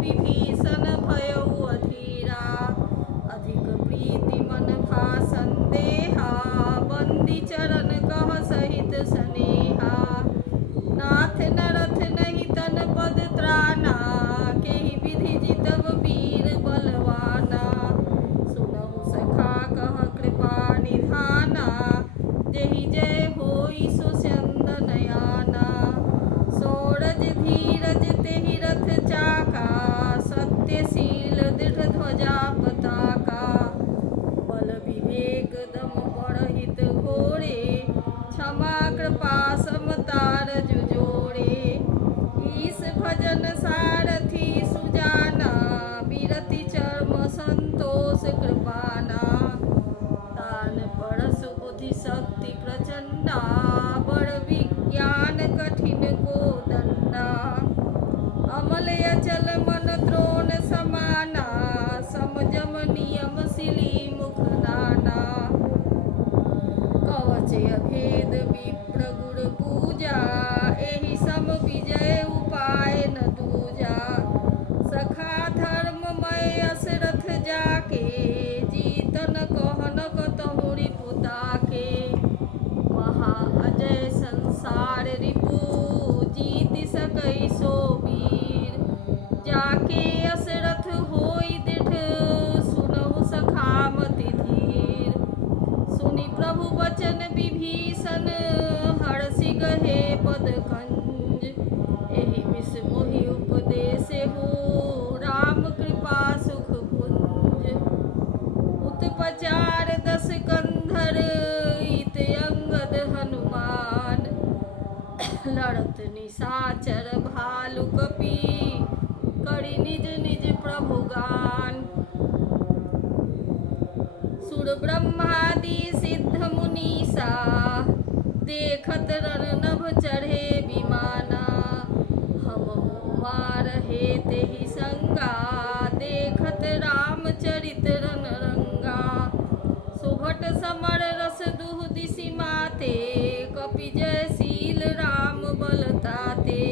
विभीषण भयउ अधीरा। अधिक प्रीति मन भा संदेहा, बंदी चरण कह सहित स्नेहा। नाथ नरथ नहीं तन पद त्राना, केहि विधि जितव वीर बलवाना। सुनहु सखा कह कृपा निधाना, जेहि जय होई सो स्यंदन याना। सोरज धीरज तेहि रथ चाका, सत्यशील दृढ़ ध्वजा पताका। बल विवेक दम बड़हित घोरे, क्षमा कृपा समता रजु जोड़े। ईश भजन सारथी सुजाना, बिरति चर्म संतोष कृपाना। दान परसु बुद्धि शक्ति प्रचंडा, बड़ विज्ञान कठिन को दंडा। अमल अचल मन द्रोण समाना, समजम नियम सिली मुख नाना। कवच अभेद विप्र गुर पूजा, एहि सम विजय उपाय न दूजा। सखा धर्ममय असरथ जाके, जीतन कहन कतहु रिपु ताके। महा अजय संसार रिपु, जीति सकई सो वीर। जाके असरथ होई दृढ़, सुनहु सखा मति धीर। सुनि प्रभु वचन विभीषण, हरषि गहे पद कंज। एहि विष मोहि उपदेसेहु, राम कृपा सुख भुंज। उत्पचार दस कंधर, इत अंगद हनुमान। लड़त निशाचर भालु कपि, करि निज निज प्रभु गान। सुर ब्रह्मादि सिद्ध मुनीसा, देखत रणनभ चढ़े विमाना। हमहु मारहे तेहि संगा, देखत रामचरित रन रंगा। सुभट समर रस दुह दिशि माते, कपि जयशील राम बल ताते।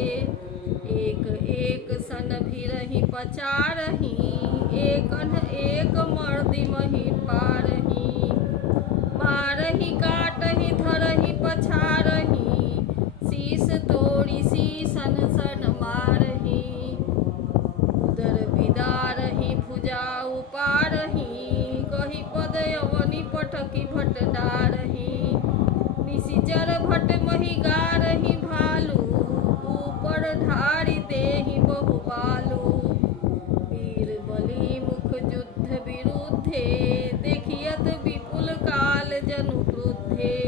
एक एक सन भिरहि पचारहि, एकन एक मर्दि महि पारहि। मारहि काटहि धरहि पछारहि, शीस तोड़ि शीसन सन मारहि। उदर बिदारहि भुजा उपारहि, कहि पद अवनि पटकि भट डारहि। निशिचर भट महि गारहि भालु, ऊपर ढारि देहि बहु बालु। वीर बलि मुख युद्ध विरुद्धे, देखियत विपुल काल जनु क्रुद्धे।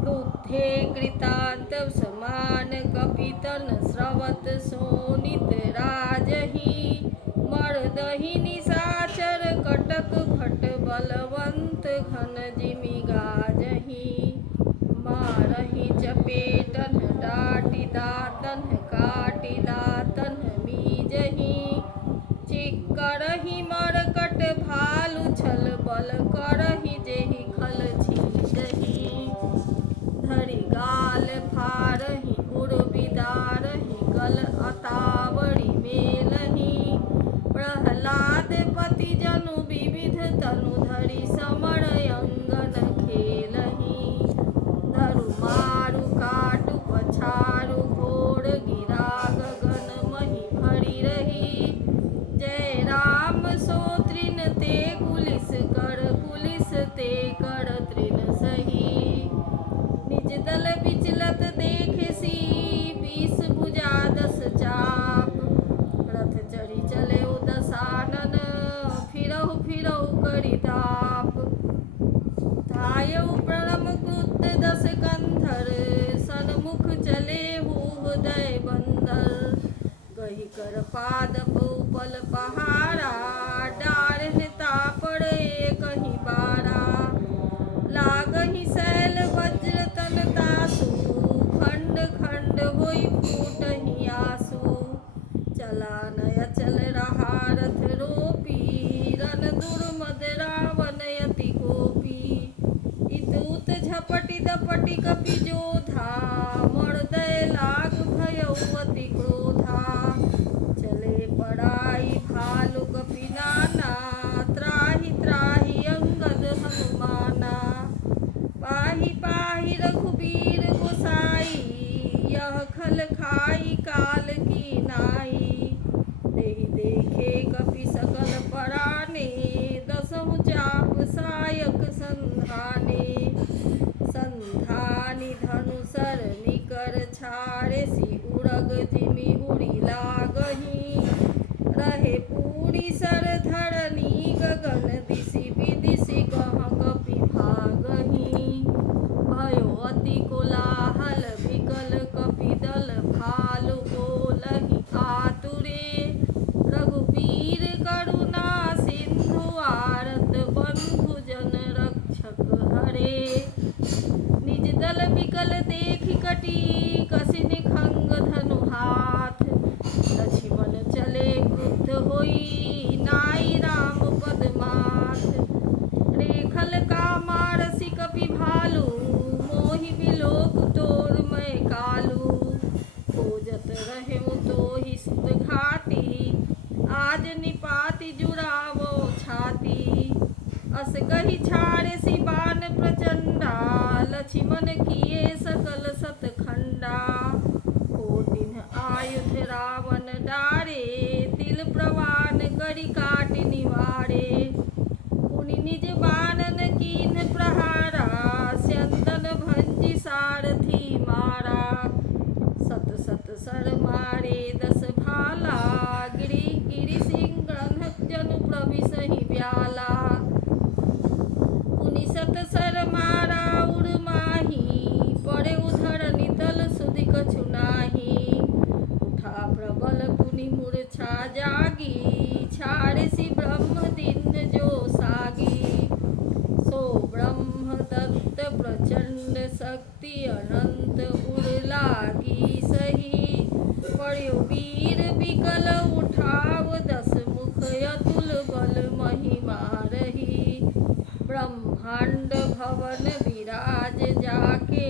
क्रुद्धे कृतांत समान, कपि तन स्रवत शोणित राजहि। मर्दहि निशाचर कटक भट, बलवंत घन जिमि गाजहि। मारहि चपेटन डाँटि दाँतन काटि दाँतन मीजहि। चिक्करहि मरकट भालु छल, बल करहि जेहि खल छीजहि। धरि गाल फारहि उर बिदारहि, गल अतावरि मेलहि। प्रहलाद पति जनु विविध तनु, धरि समर अंगन खेलहि। धरु मारु काटु पछारु, घोर गिरा गगन महि भरि रही। जय राम सो तृण ते कुलिस कर, कुलिस ते कर तृण सही। निज दल विचलत देखेसी, बीस भुजा दस चाप। रथ चढ़ि चले दसानन, फिरहु फिरहु करि ताप। धायउ प्रणम क्रुद्ध दस कंधर, सन्मुख चलेहु हृदय बंदर। गहि कर पादप उपल पहाड़ा, डारहि तापड़ एकहि बाड़ा। लागहि शैल वज्र तन तासु, खंड खंड होई फूटहि आसु। चला नय चल रहा रथ रोपी, रन दुर्मद रावण यति कोपी। इत उत झपटि दपटि कपि जोधा, मर्दय लाग भयउ अति क्रोधा। चले धनुसर निकर छाड़े सी उड़ग जिमि उड़ी लागही रहे पूरी सर धरनी गगन दिशि विदिशि कह कपि भागही भयो अति कोलाहल विकल कपिदल भालु बोलहि आतुरे रघुबीर करुणा सिंधु आरत बंधु जन रक्षक हरे निज दल विकल देखि कटी कसी निखंग धनु हाथ लक्ष्मण चले क्रुद्ध होई नाई राम पद माथ रेखल कामारसि कपि भालु मोहि बिलोक तोर मैं कालू खोजत रहे तोहि सुत घाटी आज निपाति जुड़ावो छाती अस कहि छाड़े सी बान प्रचंडा लक्ष्मण किए सकल सतखंडा कोटिन आयुध रावण डारे तिल प्रवान करि काटि निवारे पुनि निज बानन कीन प्रहारा स्यंदन भंजि सारथी मारा सत सत सर मारे दस भाला गिरि गिरि सिंह जनु प्रविशहि ब्याला पुनि सत सर मारा उड़ माही पड़े उधर नितल सुधि कछु नाही उठा प्रबल पुनि मूर्छा जागी छाड़े सी ब्रह्म दिन जो सागी सो ब्रह्म दत्त प्रचंड शक्ति अनंत उड़ लागी सही पड़्यो वीर विकल उठाव दस मुख अतुल बल महिमा रही ब्रह्मांड भवन विराज जाके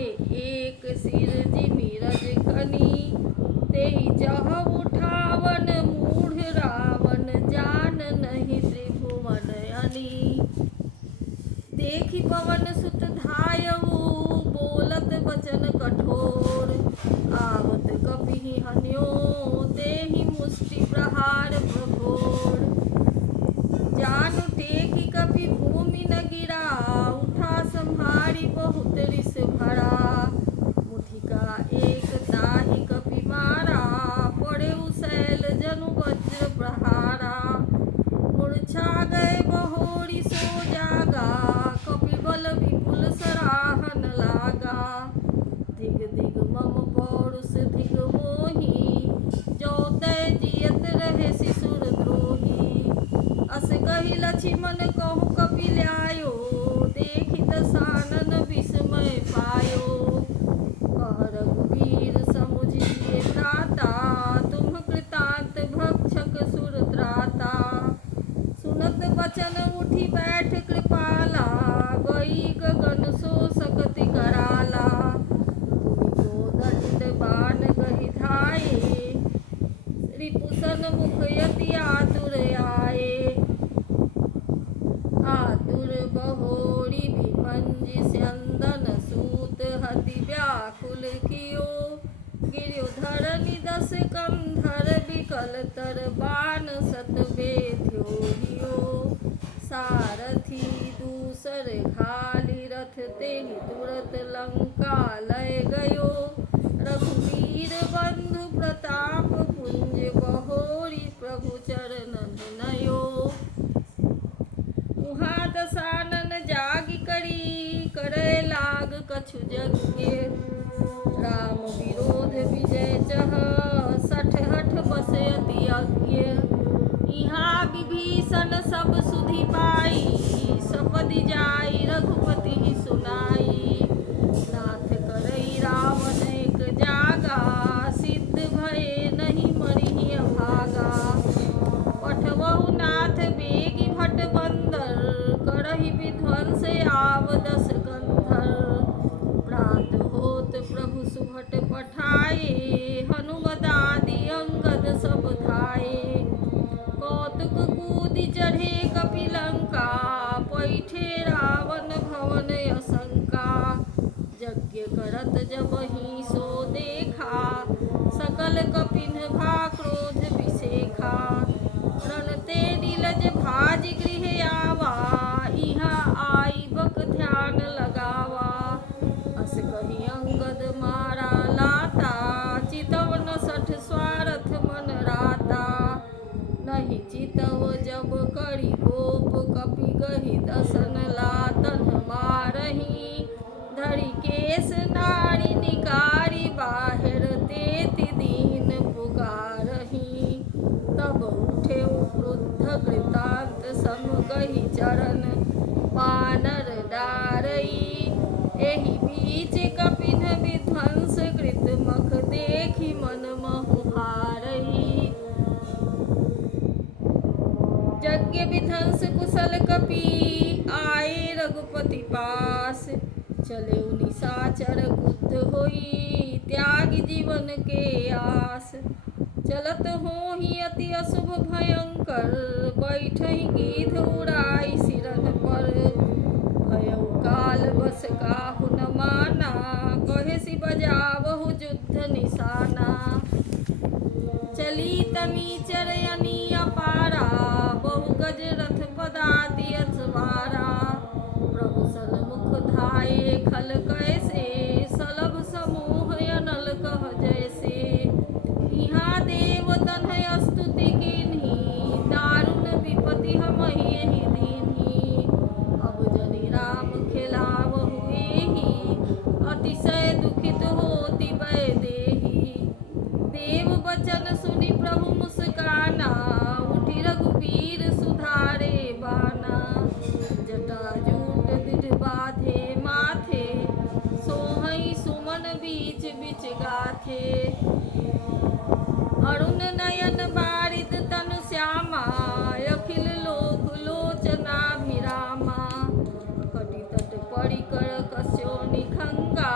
एक सिर जिमि रज कनी तेहि जह उठावन मूढ़ रावण जान नहीं त्रिभुवन अनी देखि पवन सुत धायऊ बोलत वचन कठोर आवत कपि हन्यो तेहि मुष्टि प्रहार प्रभोर जानु टेकि कपि भूमि न गिरा उठा संहारी बहुत रिस भरा मुठिका एक ताहि कपि मारा पड़े शैल जनु वज्र प्रहारा मूर्छा गए बहोरी सो जागा कपि बल विपुल सराहन लागा दिग दिग मम पौरुष दिग मोही जो तय जियत रहे शिशुर द्रोही अस कहि लक्ष्मण कहु कपि ल्यायो देखि दसानन विस्मय पायो कह रघुवीर समुझिए भ्राता तुम कृतांत भक्षक सुर त्राता सुनत वचन उठी बैठ कृपाला गई गगन सो सकति कराला तुमको दंड बाण गहि धाये रिपुसन मुख यति आतुर आए आतुर बहोरी विभंजि स्यंदन सूत हति व्याकुल कियो गिर्यो धरनि दस कंधर विकल तर बाण सत बेध्यो हियो सारथी दूसर घाली रथ तेहि तुरत लंका लय गयो रघुवीर बंधु प्रताप पुंज बहोरी प्रभु चरणन नयो उहाँ दसानन जागी करी करे लाग कछु यज्ञ राम विरोध विजय चह सठ हठ बसे अति अज्ञ इहाँ विभीषण सब सुधि पाई सपदि जाई रघुपति सुनाई नाथ करई रावण एक जागा सिद्ध भये नहीं मरिहि अभागा पठवहु नाथ बेगी भट बंदर करहि विध्वंस आव दस कंधर प्रात होत प्रभु सुभट पठाए हनुमदादि अंगद सब धाये कौतुक कूदि चढ़े कपिलंका पैठे रावण भवन असंका यज्ञ करत जबहि सो देखा सकल कपिन भा क्रोध विशेखा रणते नीलज भाज गृह आवा इहाँ आई बक ध्यान लगावा अस कहि अंगद कृतांत सम कही चरण बानर डारई। एहि बीच कपिन विध्वंस कृत मख देखी मन महु हारई। यज्ञ विध्वंस कुशल कपि आए रघुपति पास। चले निशाचर क्रुद्ध होई त्यागी जीवन के आस। चलत होहि अति अशुभ भयंकर बैठहि गिद्ध उड़ाई सिरन पर। भयउ काल बस काहू न माना कहे सि बजावहु युद्ध निशाना। चली तमी चरयनी अपारा बहु गज रथ पदाति अथवारा। प्रभु सन्मुख धाये खल कैसे सलभ समूह अनल कह जैसे। इहाँ देव तनय स्तुति कीन्ही दारुण विपति हमहि एहि दीन्ही। अब जनि राम खेलावहु एहि अतिशय दुखित होति वैदेही। देव बचन सुनि प्रभु मुस्काना उठि रघुबीर सुधारे बाना। जटाजूट दृढ़ बाधे माथे सोहई सुमन बीच बीच गाथे। अरुण नयन बारिद तनु श्यामा अखिल लोक लोचनाभिरामा। कटि तट परिकर कस्यो निखंगा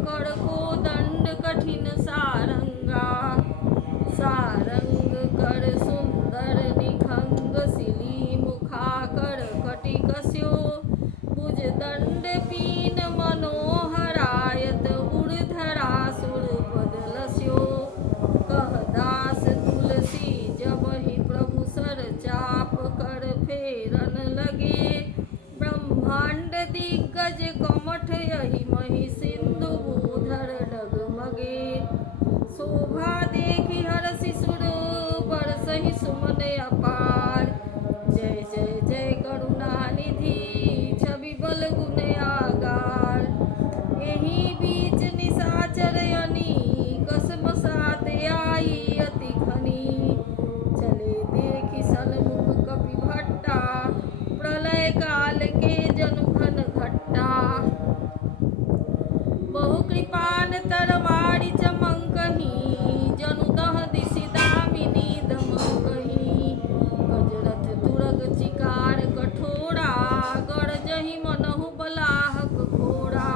कर कोदंड कठिन सारंगा। सारंग कर सुंदर निखंग सिली मुखाकर कटि कस्यो। भुज दंड पीन मनोहरायत ऊर्ध्वरासुर बदलस्यो। कह दास तुलसी जबहि प्रभु सर चाप कर फेरन लगे। ब्रह्मांड दिग्गज कमठ यही मही सिंधु भूधर डगमगे। शोभा देखि हरषि सुर बरसहि सुमन अपार। जय जय जय करुणानिधि छवि बल गुण आगार। एहि बीच निशाचर अनीक श्मशात आई अति घनी। चले देखि सन्मुख कपि भट्टा प्रलय काल के जनु घन घट्टा। बहु कृपान तरवारी चमंकहि जनु दह दिशि दामिनी दमकहि। गजरथ तुरग चिकार कठोरा गरजहि मनहु बलाहक घोड़ा।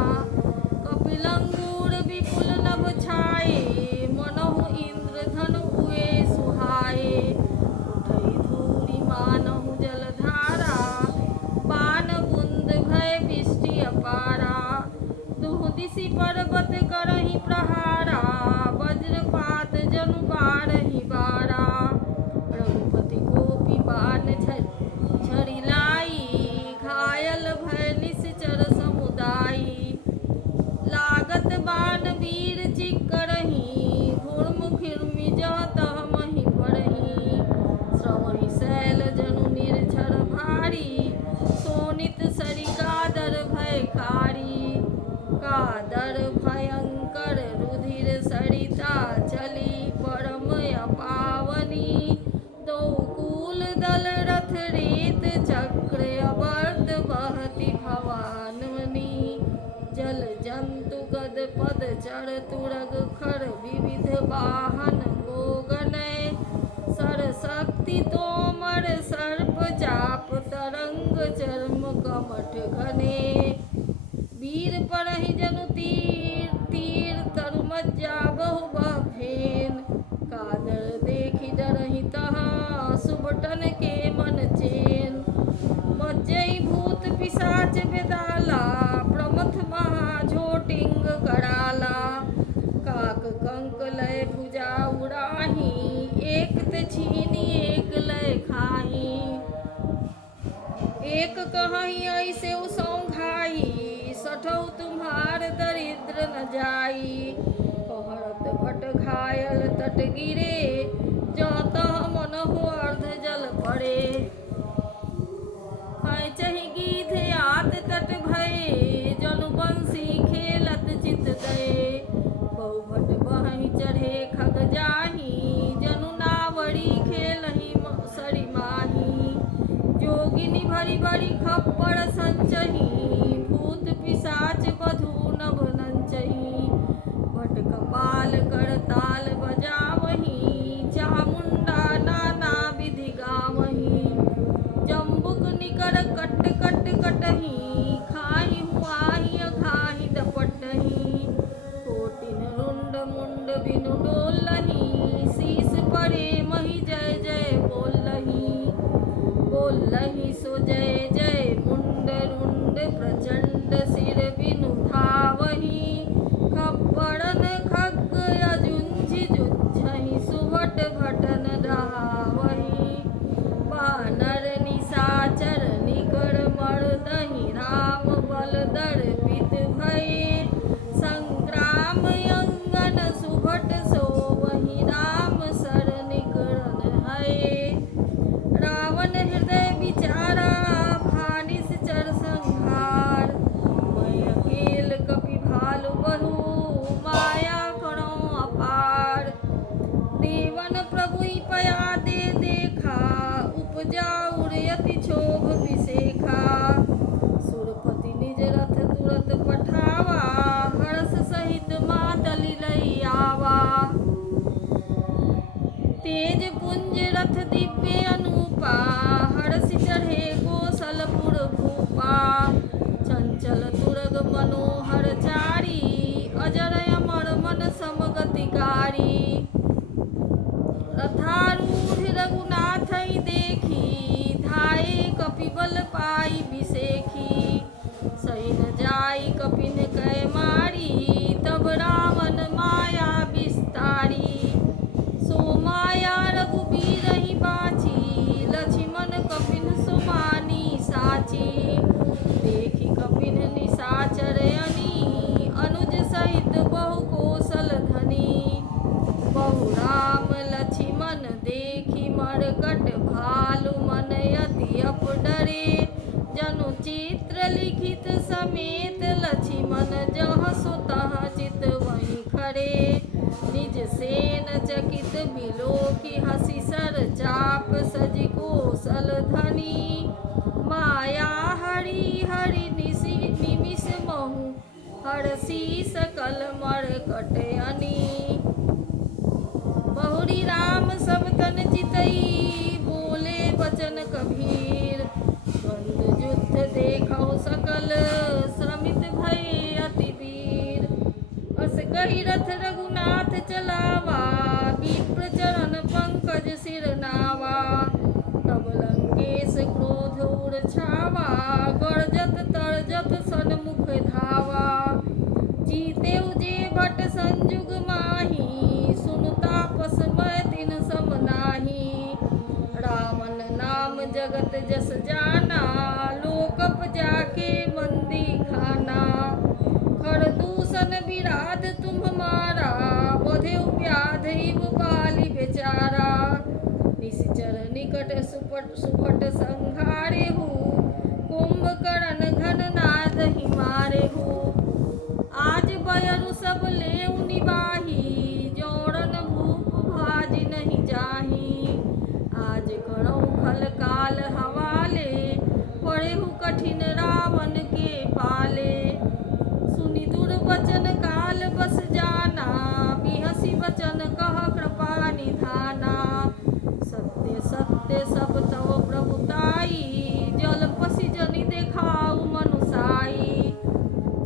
कपिलंगूर विपुल नभ छाये मनहु इंद्र धनु हुए सुहाए। उठई धूरि मानहु जलधारा बाण बुंद भय बिष्टि अपारा। दुहु दिशि पर्वत करहि प्रहारा वज्रपात जनु बारहि बारा। रघुपति गोपी बाण झरिलाई घायल भय निश्चर समुदायी। लागत बाण वीर चिक्करहि घुर्मुखिर्मि जह तह महि पड़हि। श्रवहि शैल जनु निर्झर भारी शोणित सरि कादर भयकारी। कादर भयंकर रुधिर सरिता चली परम अपावनी। दो कूल दल रथ रेत चक्र अवर्त बहति भवानवनी। जल जंतु गद पद चर तुरग खर विविध वाहन गोगनय। सरशक्ति तोमर सर्प चाप तरंग चर्म कमठ घने। वीर परहि जनु तीर तीर तरु मज्जा बहु बह फेन। कादर देखि डरहि तहाँ सुबटन के मन चेन। मज्जई भूत पिशाच बेदाला प्रमथ महा झोटिंग कराला। काक कंक लय भुजा उड़ाही एक ते छीनी एक लय खाही। एक कहीं ऐसे उसौघाई सठौ तुम्हार दरिद्र न जाई। कहरत भट घायल तट गिरे जतः मनहु अर्ध जल पड़े। खैचहि गीध आत तट भये जनु बंसी खेलत चित दये। बहु भट बहि चढ़े खग जाही जनु नावड़ी खेलहि सरि माही। करी खप्पड़ संचही, भूत पिशाच बधू नभ नंचही। भट कपाल करताल बजावही, चामुंडा नाना विधि गावही। जम्बुक निकर कट कट कटही, खाही हुआही अघाही दपटही। कोटिन रुंड मुंड बिनु डोलही, शीस परे मही जय जय बोलही सो जय जय। मुंड रुंड प्रचंड सिर बिनु धावही, खप्पड़न खग अजुंझि जुझहि, सुभट भटन डहावही। बानर निशाचर निकर मर्दहि, राम बल दर्पित भये। संग्राम अंगन सुभट सोवहि, राम सर निकरन हये। रावण हृदय विचारा, भानिस चर संहार। मैं अकेल कपि भालु बहु, माया करो अपार। देवन प्रभुइ पया दे देखा, उपजा उड़यति क्षोभ विशेखा। सुरपति निज रथ तुरत पठावा, हर्ष सहित मातलि लई आवा। तेज पुंज रथ दिव्य अनूपा, हर्षि चढ़े कौशलपुर भूपा। चंचल तुरग मनोहर चारी, अजर अमर मन समगतिकारी। रथारूढ़ रघुनाथहि देखी, धाये कपिबल पाई बिसेखी। सही न जाई कपिन कै मारी, तब रावण माया विस्तारी। सो माया रघुबीरहि बाची, लक्ष्मण कपिन सुमानी साची। देखी कपिन निशाचर अनी, अनुज सहित बहु कौशल धनी। बहु राम लक्ष्मण देखी मरकट, भालु मन अति अप डरे। जनु चित्र लिखित समेत, लक्ष्मण जहाँ सो तहाँ चित वहीं खड़े। निज सेन चकित बिलोकी, हंसी सर चाप सजि कौशल धनी। माया हरि हरि निमिष महु, हरषि सकल मरकट अनी। बहुरी राम सब तन चितई, बोले बचन कबीर। द्वंद्व युद्ध देखौ सकल, श्रमित भय अति वीर। अस कहि रथ रघुनाथ चलावा, विप्र चरण पंकज सिर नावा। तब लंकेश क्रोध उर छावा, गरजत तरजत सन्मुख धावा। जीते जे भट संजुग माही, सुनता पसमय तिन सम नाही। रावण नाम जगत जस जाना, लोकप जाके मंदी खाना। खरदूषण विराध तुम्हारा, बधे व्याध इव बाली बेचारा। निश्चर निकट सुपट संहारे हूँ, कुंभकर्ण घन नाद ही मारे हूँ। आज बयरु सब लेउ निबाही, जोड़न भूप भाजी नहीं जाही। आज करौ खल काल हवाले, पड़ेहु कठिन रावण के पाले। सुनि दुर्वचन काल बस जाना, बिहसी वचन कह कृपा निधाना। सत्य सत्य सब तव प्रभुताई, जल पसी जनि देखाऊ मनुसाई।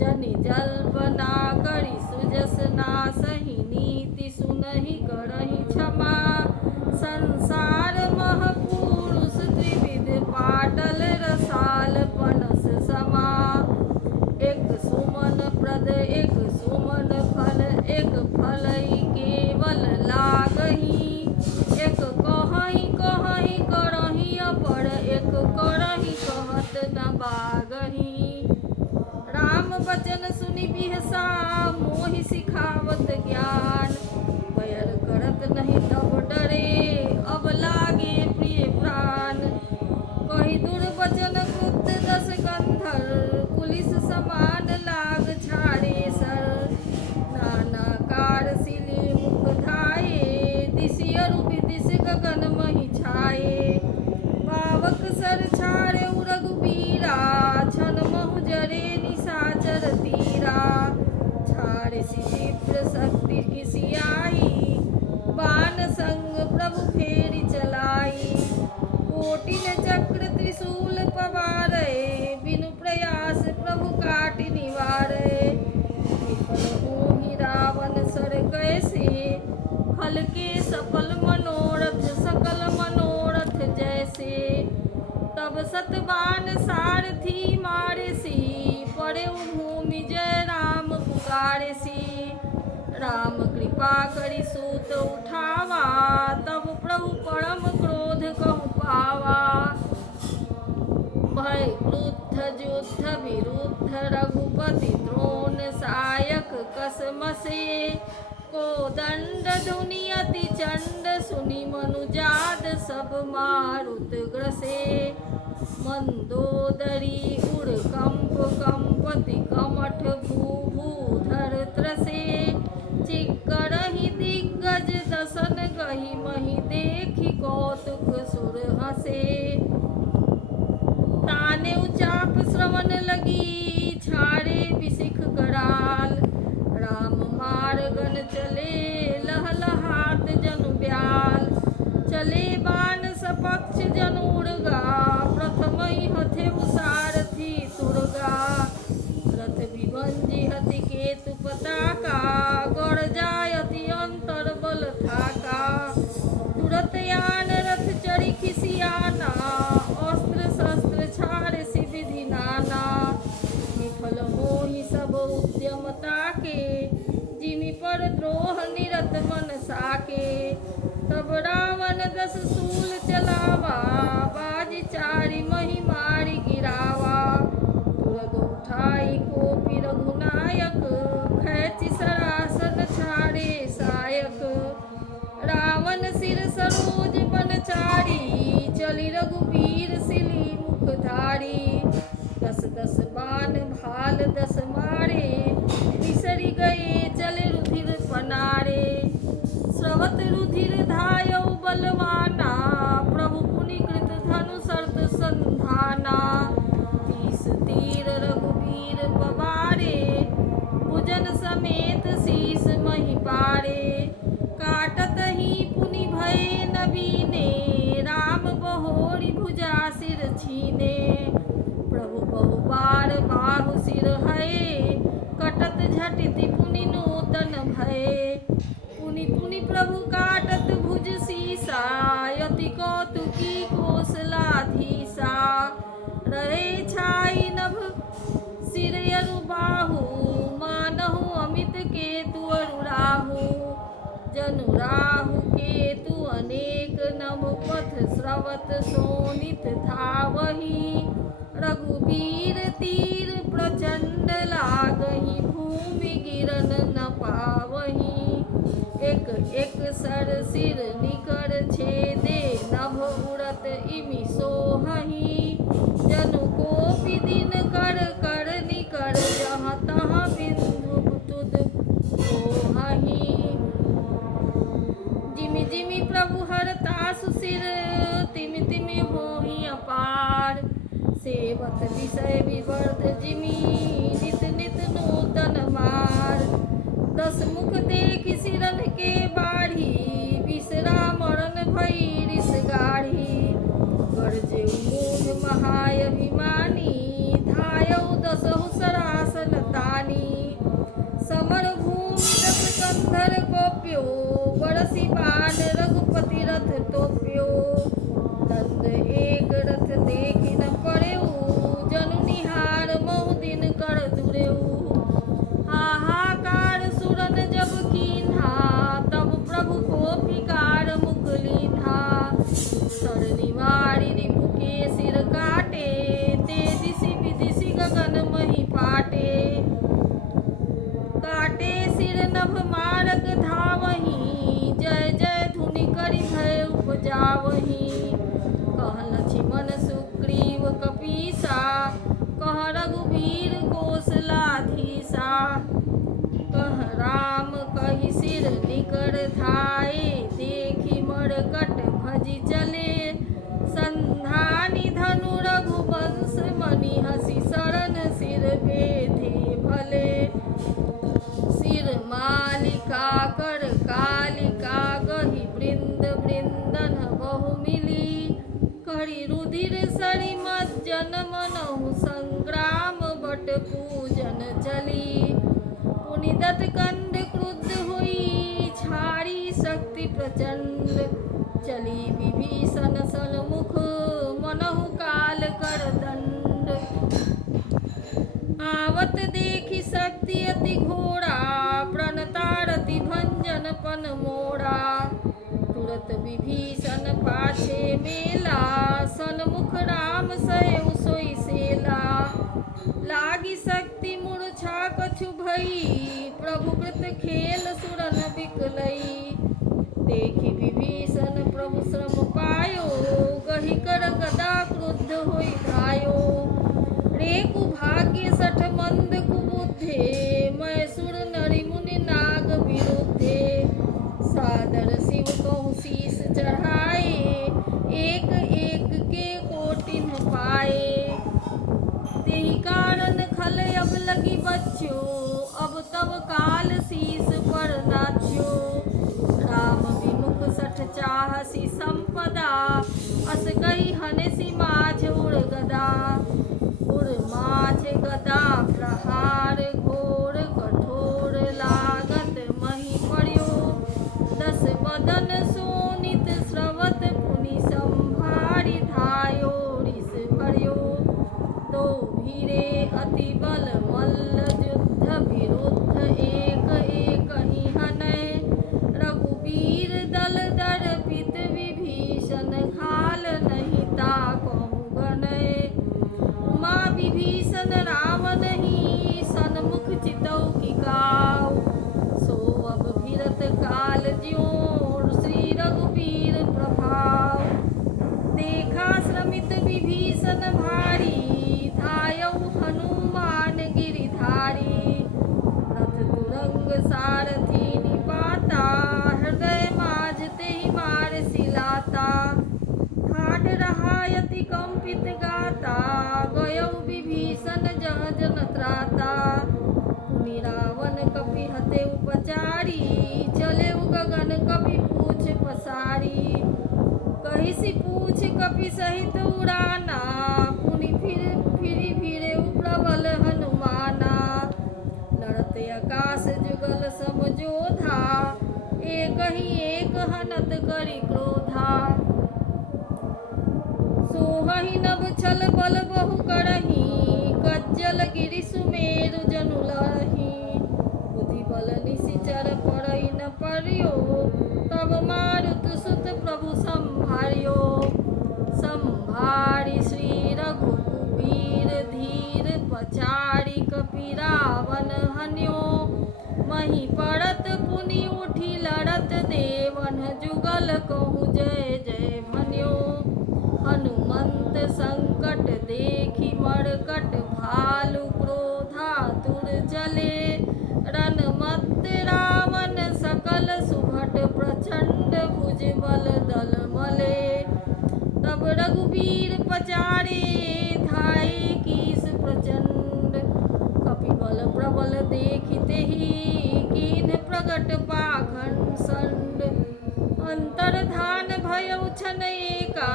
जनि जल्पना करि सुजस नासहि, नीति सुनहि करहि क्षमा। संसार मह पुरुष त्रिविध, पाटल रसाल पनस समा। एक सुमन प्रद एक सुमन फल, एक फलई केवल लागही। एक कहहि कहहि करहि अपर, एक करहि कहत न बागही। राम बचन सुनि बिहसा, मोहि सिखावत ज्ञान। बैर करत नहीं तब डरे, अब लागे प्रिय प्राण। कहि दुर्वचन क्रुद्ध दस कंधर, पुलिस समान लाग छाड़े सर। नाना कार सिली मुख धाये, दिसियरु विदिश गगन महि छाये। पावक सर छाड़े रघुबीर, फल के सफल मनोरथ सकल मनोरथ जैसे। तब सतबान सारथी मारे सी पड़े भूमि जय राम पुकारे सी। राम कृपा करि सूत उठावा तब प्रभु परम क्रोध कहु पावा। भय क्रुद्ध युद्ध विरुद्ध रघुपति द्रोण सायक कसमसे। कोदंड धुनि अति चंड सुनि मनुजाद सब मारुत ग्रसे। मंदोदरी उड़ कंप कंपति कमठ भू भूधर त्रसे। चिक्करहि दिग्गज दसन गहि महि देखि कौतुक सुर हसे। ताने उचाप श्रवण लगी छाड़े बिसिख कराल। राम मार्गन चले लहलहात जनु ब्याल। चले बान सपक्ष जनु उड़गा प्रथमहि हथे सारथी तुरगा। रथ विभंजि हति केतु पताका गड़ जाय अति अंतर बल थाका। तुरत यान रथ चढ़ी खिसियाना अस्त्र शस्त्र छाड़ सी विधि नाना। विफल मोहि सब उद्यमता के जिमि पर द्रोह निरत मन साके। तब रावण 10 शूल चलावा बाजी चारि महि मारि गिरावा। तुरग उठाई कोपि रघुनायक खैचि सरासन छाड़े सायक। रावण सिर सरोज बनचारी चली रघुबीर सिली मुखधारी। 10 बाण भाल 10 मारे बिसरि गए चले रुधिर पनारे। स्रवत रुधिर धायौ बलवाना प्रभु पुनि कृत धनु सर्त संधाना। 30 तीर रघुबीर पवारे भुजन समेत शीस महि पारे। काटत ही पुनि भय नबीने राम बहोरी भुजा सिर छीने। प्रभु बहु बार बाहु सिर हये कटत झटिति पुनि नूतन भये। पुनि पुनि प्रभु काटत भुज सीसा यति कौतुकी कौशलाधीसा। रहे छाई नभ सिर यरु बाहु मानहु अमित केतु अरु राहु। जनु राहु केतु अनेक नभ पथ स्रवत शोणित धावहि। रघुबीर तीर प्रचंड लागहि भूमि गिरन न पावहि। एक एक सर सिर निकर छेदे नभ उड़त इमि सोहहि। जनु कोपि दिन कर कर निकर जहाँ तहाँ बिंदु तुद सोहहि। जिमि जिमि प्रभु हरतासु सिर तिमि तिमि होहि अपार। सेवत विषय विवर्ध जिमि नित नित नूतन मार। 10 मुख देखि सिरन के बाढ़ी बिसरा मरण भई रिस गाढ़ी। गरजे मूढ़ महाअभिमानी धायौ 10 सरासन तानी। समर भूमि 10 कंधर कोप्यो बरसी बाण रघुपति रथ तोप्यो। दंड एक रथ देखि न पड़ेउ जनु निहार महु दिन कर दुरेउ। हाहाकार सुरन जब कीन्हा तब प्रभु को फिकार मुख लीन्हा। सरनि मारि रिपु के सिर काटे ते दिशि विदिशि गगन महि पाटे। काटे सिर नभ मारक धावहि जय जय धुनि करि भय उपजावहि। कह लक्ष्मण सुग्रीव कपीसा कह रघुबीर कौशलाधीसा। कह राम कहि सिर निकर धाये देखि मरकट भजि चले। संधानी धनु रघुवंश मणि हसि शरण सिर बेधे भले। सिर मालिका कर कालिका गहि वृंद वृंदन बहु मिली। करि रुधिर सरि मज्जन मनहु संग्राम बट पूजन चली। पुनि दत्त कंद क्रुद्ध हुई छाड़ी शक्ति जनपन मोरा। तुरत विभीषण पाछे मेला, सन्मुख राम सहेउ सोई सेला। लागी शक्ति मूर्छा कछु भई, प्रभु व्रत खेल सुरन बिकलई। देखि विभीषण प्रभु श्रम पायो, गही कर गदा क्रुद्ध होई धायो। रेकु भाग्य सठ मंद कुबुद्धे, मैं सुर नरि मुनि नाग विरुद्धे। सादर शिव कहु शीस चढ़ाए, एक एक के कोटिन पाए। तेहि कारण खल अब लगी बच्चो, अब तब काल शीस पर नाच्यो। राम विमुख सठ चाहसी संपदा, अस कही हनसी माझ उड़ गदा। उड़ माझ गदा प्रहार घोर, कठोर लागत मही पड़ियो। दस बदन सोनित स्रवत, पुनि संभारी धायो रिस भरियो। दो भीरे अति बल मल्ल, युद्ध विरुद्ध एक एक ही हनय। रघुबीर दल दर्पित, विभीषण खाल नहीं ताकहु गनय। उमा विभीषण रावण ही, सन्मुख चितौ की काऊ। सो अब भिरत काल ज्यों, श्री रघुबीर प्रभाव। देखा श्रमित विभीषण भारी, धायऊ हनुमान गिरिधारी। रथ तुरंग सारथी निपाता, हृदय माझ तेहि मार सिलाता। ठाठ रहा यति कंपित गाता, गयऊ विभीषण जह जन त्राता। पुनि रावण कपि हते उपचारी, चले गगन कपि पूछ पसारी। कहिसी पूछ कपि सहित उड़ाना, पुनि फिरि फिरे प्रबल हनुमाना। लड़त आकाश जुगल समझोधा, एक ही एक हनत करि क्रोधा। सोहहि नभ छल बल बहु करही, कज्जल गिरि सुमेरु जनु लही। बुद्धि बल निशिचर पड़ई न परियो, तब मारुत सुत प्रभु संभारियो। संभारि श्री रघुबीर धीर, पचारि कपि रावण हन्यो। मही पड़त पुनि उठि लड़त, देवन जुगल कहु जय जय भन्यो। हनुमंत संकट देखि मरकट, भालु क्रोधातुर चले। रणमत्त रावण सकल सुभट, प्रचंड भुजबल दल मले। तब रघुबीर पचारे, धाये कीस प्रचंड। कपिबल प्रबल देखितेहि, कीन्ह प्रगट पाखंड संड। अंतर्धान भयउ छन एका,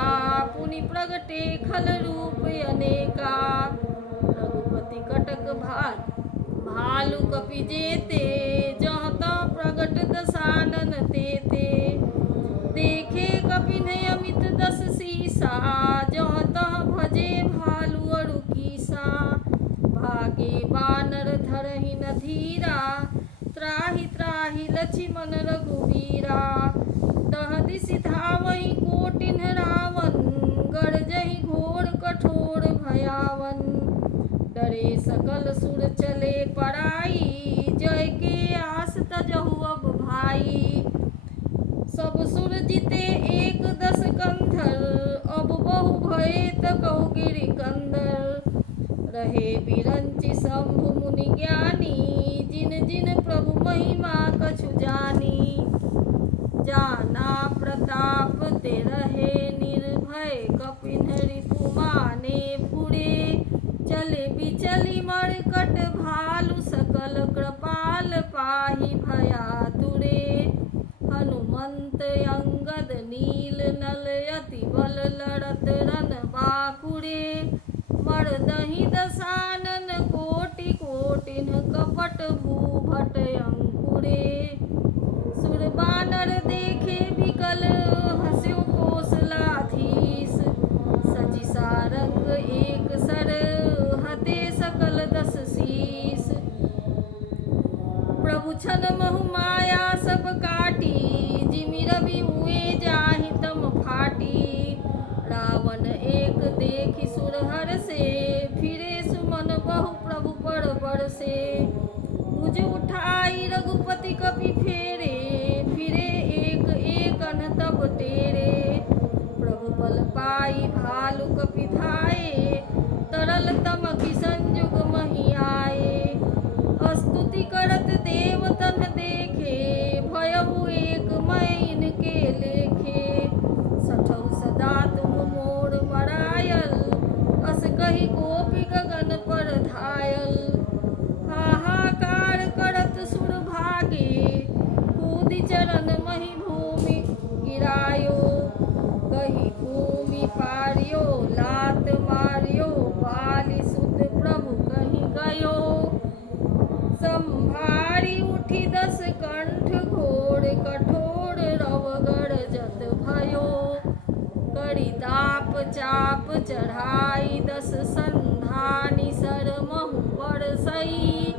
पुनि प्रगटे खल रूप अनेका। रघुपति कटक भालु कपि जेते, जहाँ तहाँ प्रगट दसानन तेते। देखे कपिन्ह अमित दस सीसा, जहाँ तहाँ भजे भालु अरु कीसा। भागे बानर धरहि न धीरा, त्राहि त्राहि लक्ष्मण रघुवीरा। दह दिसि धावहि कोटिन्ह रावण, गरजहि घोर कठोर भयावन। डरे सकल सुर चले पराई, जय के आस तजहु अब भाई। सब सुर जिते एक दस कंधर, अब बहु भये तकहु गिरि कंदर। रहे बिरंचि शंभु मुनि ज्ञानी, जिन जिन प्रभु महिमा कछु जानी। जाना प्रताप ते रहे निर्भय, कपिन्ह रिपु माने फुरे। चले बिचली मरकट भालु, सकल कृपाल पाहि भयातुरे। हनुमंत अंगद नील नल, अति बल लड़त रन बाकुरे। मरदहि दसानन कोटि कोटिन्ह, कपट भूभट अंकुरे। सुर बानर देखे बिकल, हस्यु कौशलाधीश। सचि सारंग एक सर, हते सकल दस शीस। प्रभु छन महु माया सब पाई भालु कपि धाये, तरल तम की संजुग मही आए। स्तुति करत देवतन देखे, भयउ एक मैं इनके लेखे। सठौ सदा तुम मोर मरायल, अस कही गोपी गगन पर धायल। हाहाकार करत सुर भागे, कूदि चरण मही भूमि गिरायो। कही भूमि पारियो, लात मारियो, बाली सुत प्रभु कहीं गयो। संभारी उठी 10 कंठ घोर, कठोर रव गरजत भयो। करी दाप चाप चढ़ाई 10 संधानी, सर महु बरसई।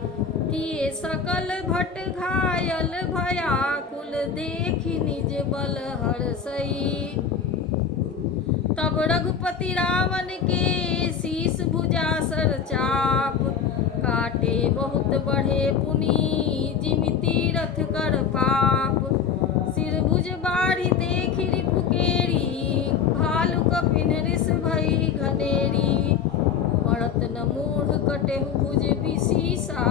किए सकल भट घायल, भयाकुल देखी निज बल हरसई। तब रघुपति रावण के शीस भुजा सर चाप, काटे बहुत बढ़े पुनि जिमिति रथ कर पाप। सिर भुज बाढ़ी देखी रिपुकेरी, भालु कपिन रिस भई घनेरी। मरत न मूढ़ कटेहु भुज विशीसा,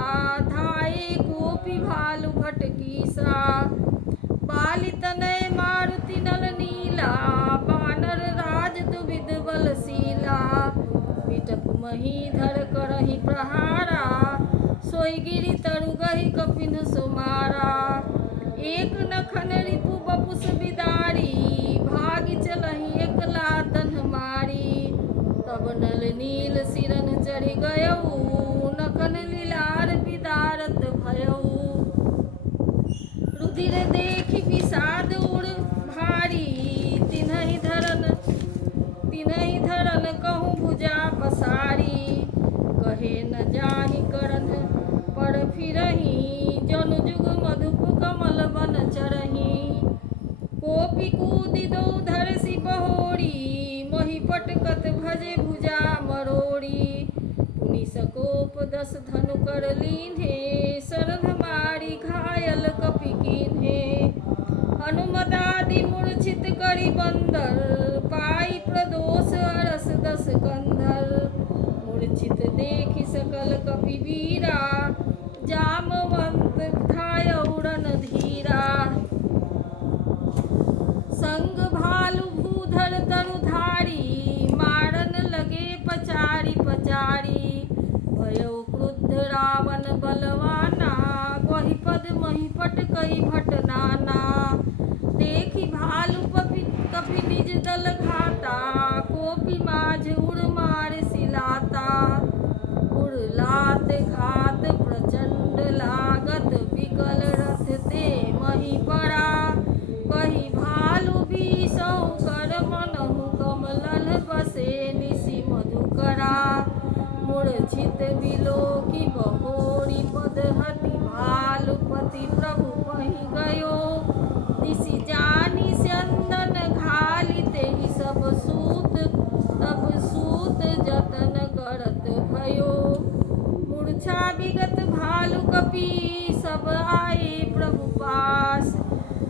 धाये गोपी भालु भटकीसा। बाली तनय मारुति नल नीला, बानर राज दुविध बलशीला। बिटप महीधर करहि प्रहारा, सोई गिरि तरु गहि कपिन सुमारा। एक नखन रिपु बपुस बिदारी, भागि चलहि एकला तन्ह मारी। तब नल नील सिरन चढ़ि गयउ, नखन लीलार बिदारत भयउ। रुधिर देखि विषाद उर भारी, तिन्हि धरन कहूँ भुजा पसारी। कहे न जाहि करन पर फिरहि, जनु जुग मधुप कमल बन चरहि। कोपि कूदि दो धरसि बहोरी, मोहि पटकत भजे भुजा मरोड़ी। पुनि सकोप 10 धनु कर लीन्हे, शरण मारी घायल कपि कीन्हे। हनुमदादि मूर्छित करि बंदर, पाई प्रदोष अरस 10 कंधर। मूर्छित देखि सकल कपि वीरा, जामवंत धायउ रणधीरा। संग भालु भूधर तरुधारी, मारन लगे पचारी पचारी। भयउ क्रुद्ध रावण बलवाना, गहि पद मही पटकई भट नाना। देखि भालु कपि निज दल घाता, कोपि माझ उड़ मार सिलाता। उड़ लात घात प्रचंड लागत, विकल रथ ते मही पड़ा। कही भालु बीसौ कर मनहु, कमलल बसे निसि मधुकरा। मूर्छित बिलोकी बहोरी, पदहति भालुपति प्रभु पहि गयो। निसि जानि स्यंदन घाली, तेहि सब सूत तब सूत जतन करत भयो। मूर्छा विगत भालु कपि सब आए प्रभु पास।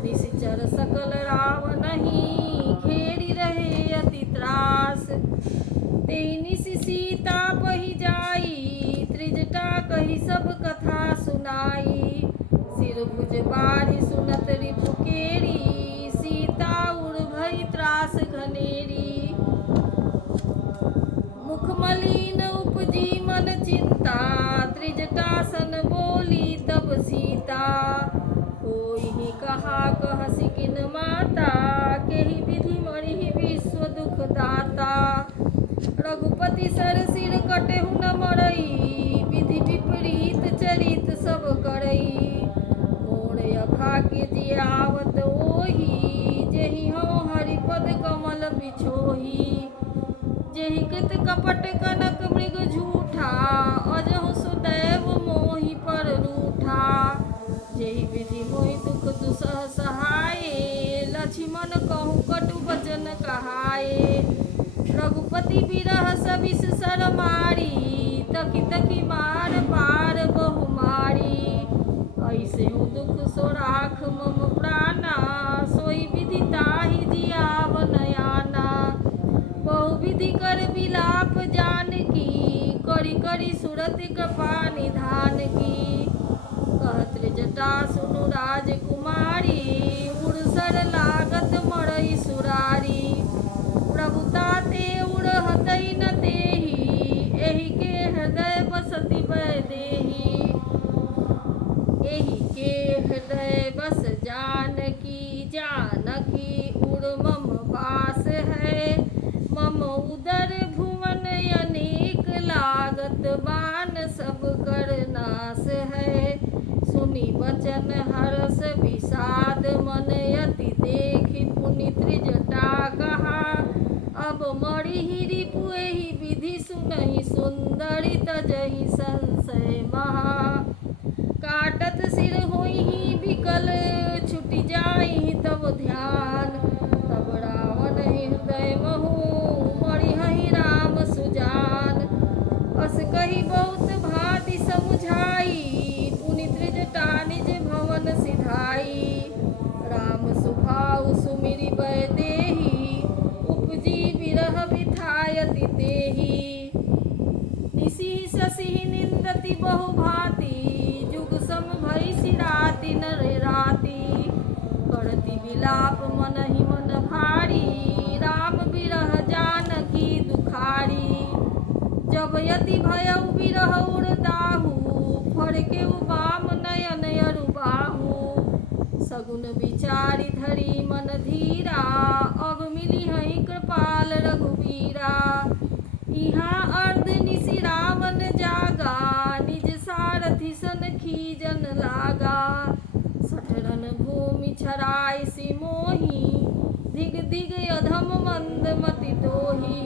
निश्चर सकल रावणहि, घेरी रहे अति त्रास। तेहि निसि सीता पहि जाई, त्रिजटा कही सब कथा सुनाई। सिर भुज बाढ़ि सुनत रिपुकेरी, सीता उड़ भई त्रास घनेरी। मुख मलिन उपजी मन चिंता, त्रिजटा सन बोली तब सीता। कोई कहा कहसि किन माता, केहि विधि मरिहि विश्व दुख दाता। रघुपति सर सिर कटेहु न मरई, विधि विपरीत चरित सब करई। मोर अभाग्य जियावत ओहि, जेहि हौ हरिपद कमल बिछोही। जेहि कृत कपट कनक मृग झूठा, अजहु सुदैव मोहि पर रूठा। जेहि विधि मोहि दुख दुसह सहाये, लक्ष्मण कहूँ कटु वचन कहाए। रघुपति बिरह सविस सर मारी, तकी तकी मार पार बहु मारी। ऐसे हूँ दुख सोराख मम प्राणा, सोई विधि ताहि जियावन याना। करी सुरत कृपा निधान की। कहत जटा सुनु राजकुमारी, उड़सर लागत मरई सुरारी। प्रभुता ते उड़हतई न तेहि, एहि के हृदय बसति वैदेही। एहि के हृदय बस जानकी, जानकी उड़ मम पास है। मम उदर भुवन अनेक लागत, बान सब कर नाश है। सुनी बचन हरस विषाद, मन यति देखि पुनि त्रिजटा कहा। अब मरिहि रिपु एहि विधि सुनहि, सुंदरी तजहि संशय महा। काटत सिर होइहि विकल, छुटि जाइहि तब ध्यान। तब रावण हृदय महु, मरिहहि राम सुजान। अस कहि बहुत भांति समुझाई, पुनि त्रिजटा निज भवन सिधाई। राम सुभाउ सुमिरि वैदेही, उपजी बिरह बिथायति तेहि। निशिहि शशिहि निंदति बहु भांति, जुग सम भई सिराति नर राति। करति विलाप मनहि मन भारी, राम बिरह जानकी दुखारी। जब यति भयउ बिरह उड़दाहु, फड़के बाम नयन अरु बाहु। सगुन विचारि धरि मन धीरा, अब मिलिहहि कृपाल रघुबीरा। इहाँ अर्ध निशि रावण जागा, निज सारथि सन खीजन लागा। सठरन भूमि छराय सि मोहि, दिग दिग अधम मंद मति तोहि।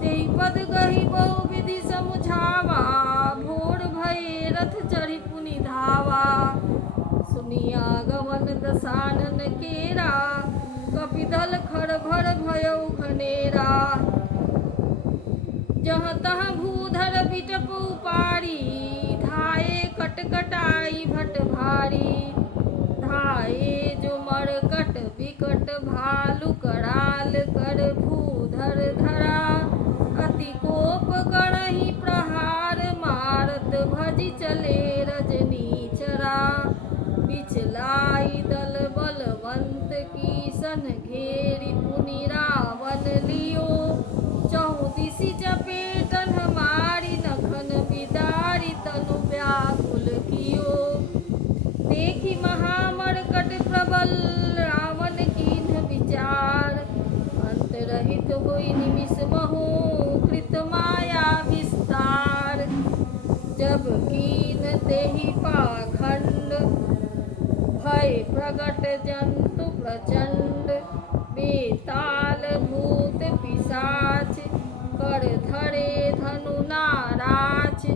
तेहि पद गहि बहु विधि समुझावा, भोर भये रथ चढ़ि पुनि धावा। सुनि आगमन दसानन केरा, कपिदल खर भर भयउ खनेरा। जहाँ तहाँ भूधर बिटप उपारी, धाये कटकटाई भट भारी। धाये जो मरकट विकट भालु, कराल कर भूधर धरा। अति कोप करहि प्रहार, मारत भजि चले रजनी चरा। बिचलाई दल बलवंत की, सन घेरी पुनि रावण लियो। चहु दिसि चपेटन मारी, नखन बिदारी तनु व्याकुल कियो। देखि महामरकट प्रबल, रावण कीन्ह विचार। अंतरहित होई निमिष महु, कृत माया विस्तार। जब कीन तेहि पाखंड, भय प्रगट जंतु प्रचंड। बेताल भूत पिशाच, कर धरे धनु नाराज।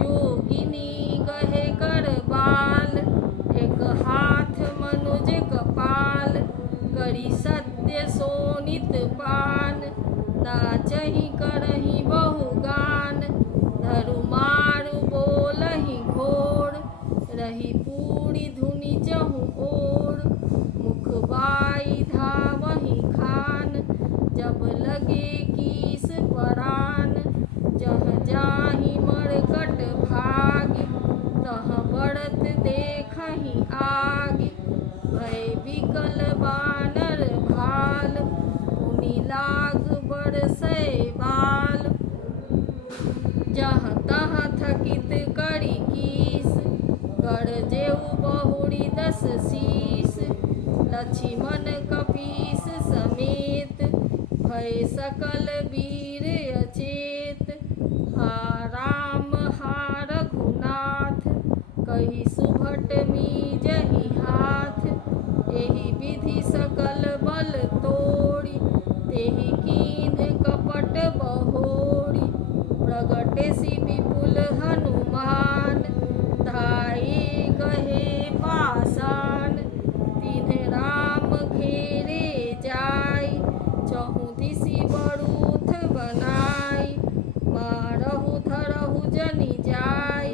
जोगिनी गहे कर बाल, एक हाथ मनुज कपाल। करी सत्य सोनित पान, नाचहि करहि बहु गान। धरु मारु बोलहि घोर, रही पूरी धुनि चहु ओर। मुख बाई धावहि खान, जब लगे कीस परान। जह जाहि मरकट भाग, तह बढ़त देखहि आग। भय विकल बानर भाल, पुनि लाग बरसै बाल। जहाँ तहाँ थकित करी कीस, गरजेउ बहुरी दस शीस। लक्ष्मण कपीस समेत, भय सकल वीर अचेत। हा राम हा रघुनाथ, कहि सुभट मीजहि हाथ। एहि विधि सकल बल तोड़ी, तेहि कीन्ह कपट बहोरी। प्रगटे सि विपुल हनुमान, धाये गहे पाषाण। तिन्ह राम घेरे जाय, चहु दिसि बरूथ बनाई। मारहु धरहु जनि जाय,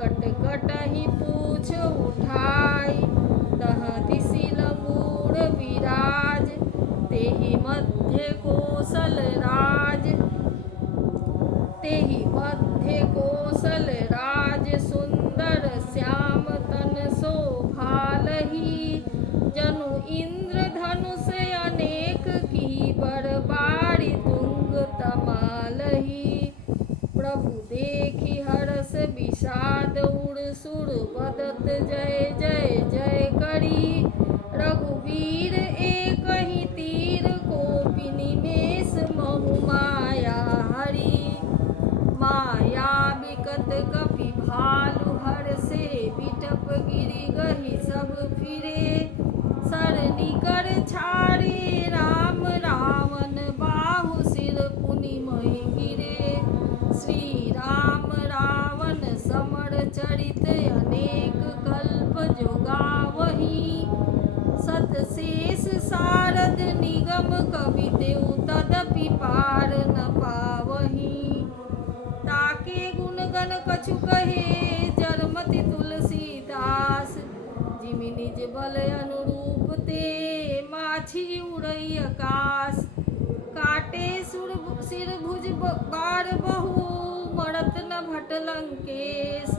कट कटहि पूछ उठाई। तह दिसि लंगूर विराज, तेहि मध्य कौशल राज। तेहि मध्य शोभे कौशल राज सुंदर श्याम तन शोभालहि जनु इंद्र धनुष अनेक की बरबारी तुंग तमालहि प्रभु देखि हरस विषाद उड़ सुर बदत जय जय जय करी रघुवीर एक ही तीर कोपि निमेष महु माया हरि माया बिकट कपि भालु हर से बिटप गिरि गहि सब फिरे सरनि कर छाड़े राम रावण बाहु सिर पुनि महि गिरे श्री राम रावण समर चरित अनेक कल्प जोगावहि सत शेष सारद निगम कवि देव तदपि पार न पावहि ताके गुण गण कछु कहे जरमति तुलसीदास जिमि निज बल अनुरूप ते माछी उड़ई आकाश काटे सिर भुज बार बहु मरत न भट लंकेश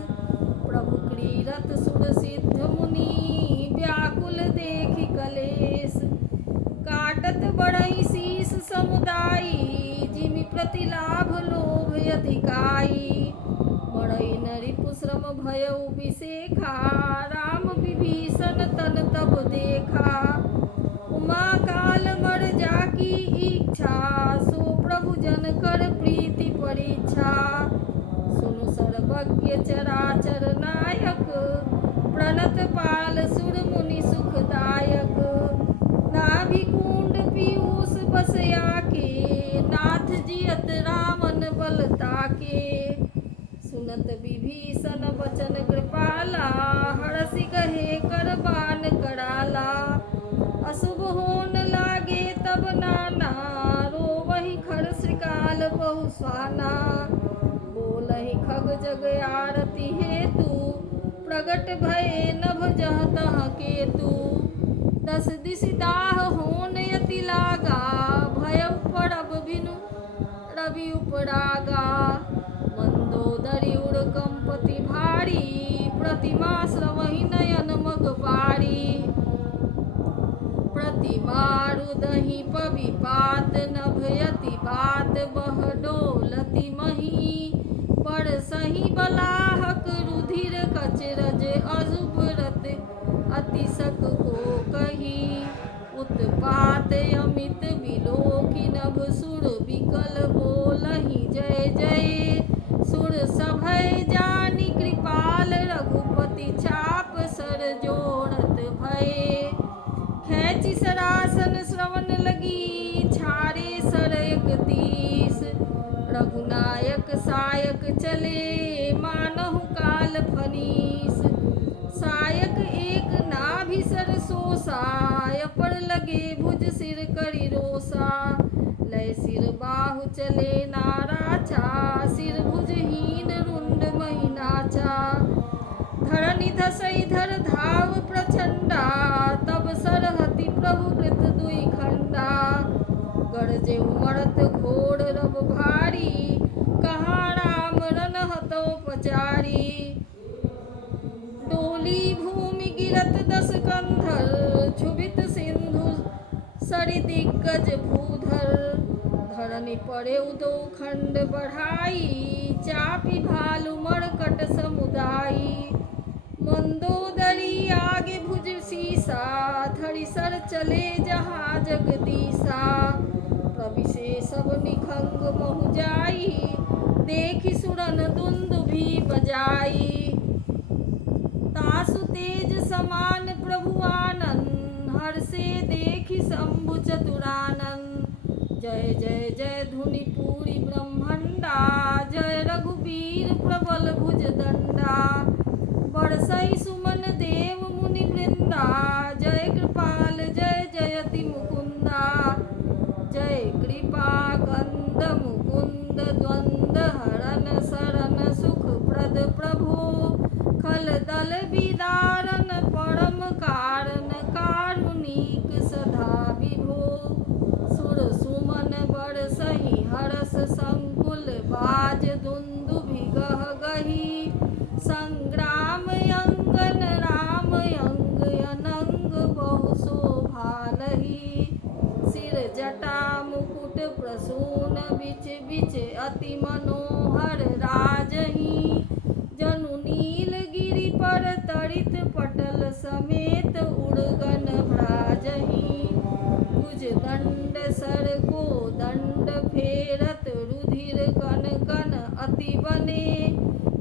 प्रभु क्रीरत सुर सिद्ध मुनि व्याकुल देखि कलेश काटत बड़ई शीस समुदायी जिमि प्रतिलाभ लोभ अधिकाई मरई नरि पुश्रम भयउ विशेखा राम विभीषण तन तब देखा उमा काल मर जाकी इच्छा सो प्रभु जन कर प्रीति परीक्षा सुनु सर्वज्ञ चराचर नायक प्रणत पाल सुर मुनि सुखदायक नाभि कुंड पीयूष बसया के नाथ जियत रामन बल ताके सुनत विभीषण वचन कृपाला हरसि कहे कर बान कराला अशुभ होन लागे तब नाना रोवहि खर श्रीकाल बहु स्वाना बोलहि खग जग आरती हेतु प्रगट भये नभ जह तह केतु दस दिश दाह होन यति लागा भय पड़ब बिनु रवि उपरागा मंदोदरी उड़ कंपति भारी प्रतिमा श्रवहि नयन मग बारी प्रतिमा रुदहि पविपात नभयति बात बह डोलति मही पर सही बलाहक रुधिर कचरज अजुबरत अतिशक को कही उत्पात अमित विलोकी नभ सुर विकल बोलहि जय जय सुर सभय जानी कृपाल रघुपति चाप सर जोड़त भय खैची सरासन श्रवण लगी छारे सर एकतीस रघुनायक सायक चले मानहु काल फनीस सायक एक नाभि सर सोसाय पर लगे भुज सिर करि रोसा लय सिर बाहु चले नाराचा सिर भुजहीन रुंड महिनाचा धरनि धसई धर धाव प्रचंडा तब सरहति प्रभु कृत दुई खंडा गरजे उमड़त घोर रब भारी कहा राम रन हतो पचारी डोली भूमि गिरत दस कंधर क्षुभित सिंधु सरि दिग्गज भूधर धरनि पड़े उदो खंड बढ़ाई चापी भालु मरकट समुदाई मंदोदरी आगे भुज सीसा धरि सर चले जहाँ जगदीसा प्रविशे सब निखंग महु जाई देखि सुरन दुंदुभि बजाई तासु तेज समान प्रभु आनंद हर्षे देखि शंभु चतुरानन जय जय जय धुनि पूरी ब्रह्मंडा जय रघुवीर प्रबल भुज दंडा बरसई सुमन देव मुनि वृंदा जय कृपाल जय जयति मुकुंदा जय कृपा कंद मुकुंद द्वंद हरन शरण सुख प्रद प्रभु खल दल विदारन परम कारण कारुणिक सदा विभो सुर सुमन बरसहि हरस संकुल बाज दुंदुभि प्रसून बिच बिच अति मनोहर राजही। जनु नीलगिरि पर तरित पटल समेत उड़गन भ्राजही। भुज दंड सर को दंड फेरत रुधिर कन कन अति बने।